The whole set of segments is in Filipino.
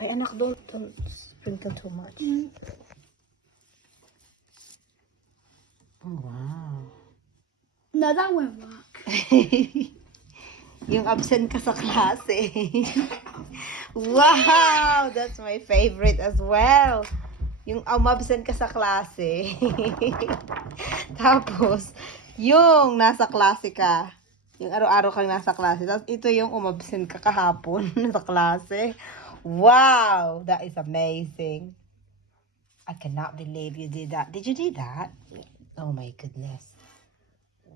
Ay, anak, don't sprinkle too much. Oh, wow. No, that won't work. Yung absent ka sa klase. Wow! That's my favorite as well. Yung absent ka sa klase. Tapos, yung nasa klase ka. Yung araw-araw kang nasa klase. Tapos, ito yung umabsent ka kahapon sa klase. Wow! That is amazing. I cannot believe you did that. Did you do that? Oh my goodness.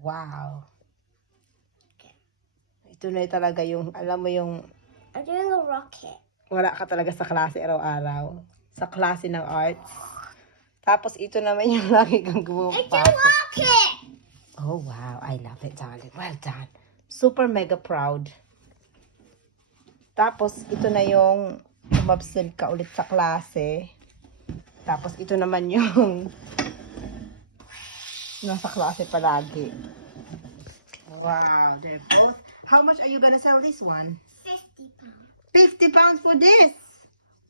Wow. Ito na talaga yung, alam mo yung, I'm doing a rocket. wala ka talaga sa klase araw-araw. Sa klase ng arts. Tapos ito naman yung lagi kang It's a gumapasok. rocket! Oh wow, I love it, darling. Well done. Super mega proud. Tapos ito na yung umabsent ka ulit sa klase. Tapos ito naman yung nasa klase palagi. Wow, they're both. How much are you gonna sell this one? £50. £50 for this.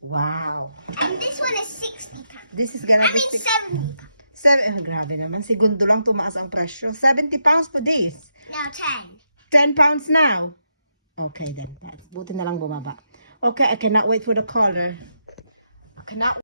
Wow. And this one is £60. This is gonna I be mean six, £70. grabe naman. Segundo lang tumaas ang presyo. £70 for this. Now £10. £10 now. Okay then. Buti na lang bumaba. Okay, I cannot wait for the color. I cannot